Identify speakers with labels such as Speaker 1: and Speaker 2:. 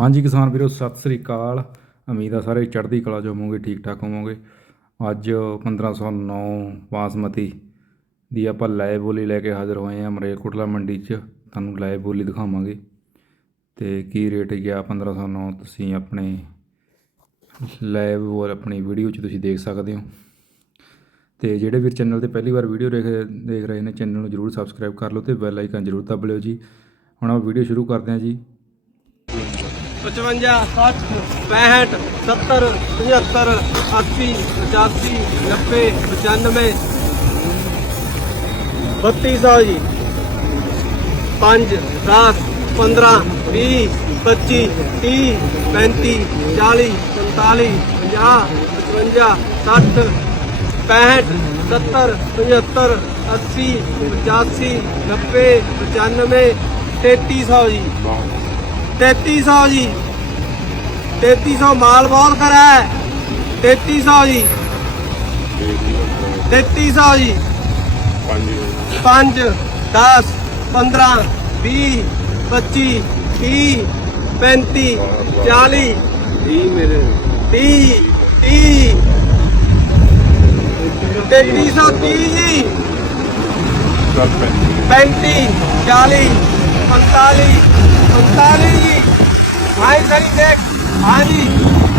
Speaker 1: ਹਾਂਜੀ ਕਿਸਾਨ ਵੀਰੋ, ਸਤਿ ਸ੍ਰੀ ਅਕਾਲ। ਉਮੀਦ ਆ ਸਾਰੇ ਚੜ੍ਹਦੀ ਕਲਾ 'ਚ ਹੋਵੋਗੇ ਠੀਕ ਠਾਕ ਹੋਵੋਗੇ। ਅੱਜ 1509 ਬਾਸਮਤੀ ਦੀ ਆਪਾਂ ਲਾਈਵ ਬੋਲੀ ਲੈ ਕੇ ਹਾਜ਼ਰ ਹੋਏ ਹਾਂ ਮਰੇਲਕੋਟਲਾ ਮੰਡੀ 'ਚ। ਤੁਹਾਨੂੰ ਲਾਈਵ ਬੋਲੀ ਦਿਖਾਵਾਂਗੇ। ਤੇ ਕੀ ਰੇਟ ਗਿਆ 1509 ਤੁਸੀਂ ਆਪਣੇ ਲਾਈਵ ਔਰ ਆਪਣੀ ਵੀਡੀਓ 'ਚ ਤੁਸੀਂ ਦੇਖ ਸਕਦੇ ਹੋ। ਤੇ ਜਿਹੜੇ ਵੀਰ ਚੈਨਲ ਤੇ ਪਹਿਲੀ ਵਾਰ ਵੀਡੀਓ ਦੇਖ ਦੇਖ ਰਹੇ ਨੇ, ਚੈਨਲ ਨੂੰ ਜਰੂਰ ਸਬਸਕ੍ਰਾਈਬ ਕਰ ਲਓ ਤੇ ਬੈਲ ਆਈਕਨ ਜਰੂਰ ਦਬ ਲਿਓ ਜੀ। ਹੁਣ ਆਪਾਂ ਵੀਡੀਓ ਸ਼ੁਰੂ ਕਰਦੇ ਹਾਂ ਜੀ।
Speaker 2: 55 60 65 70 75 80 85 90 95 3200 ਜੀ। 5 10 15 20 25 30 35 40 45 50 55 60 65 70 75 80 85 90 95 3300 ਜੀ। 3300 ਜੀ। 3300 ਮਾਲ ਬਹੁਤ ਖਰਾ ਹੈ। 3300 ਜੀ। 3300 ਜੀ। 5 10 15 20 25 30 35 40 30 ਮੇਰੇ 30 30 3330 ਜੀ। 35 40 45 45 ਜੀ ਹਾਂ ਸਰੀ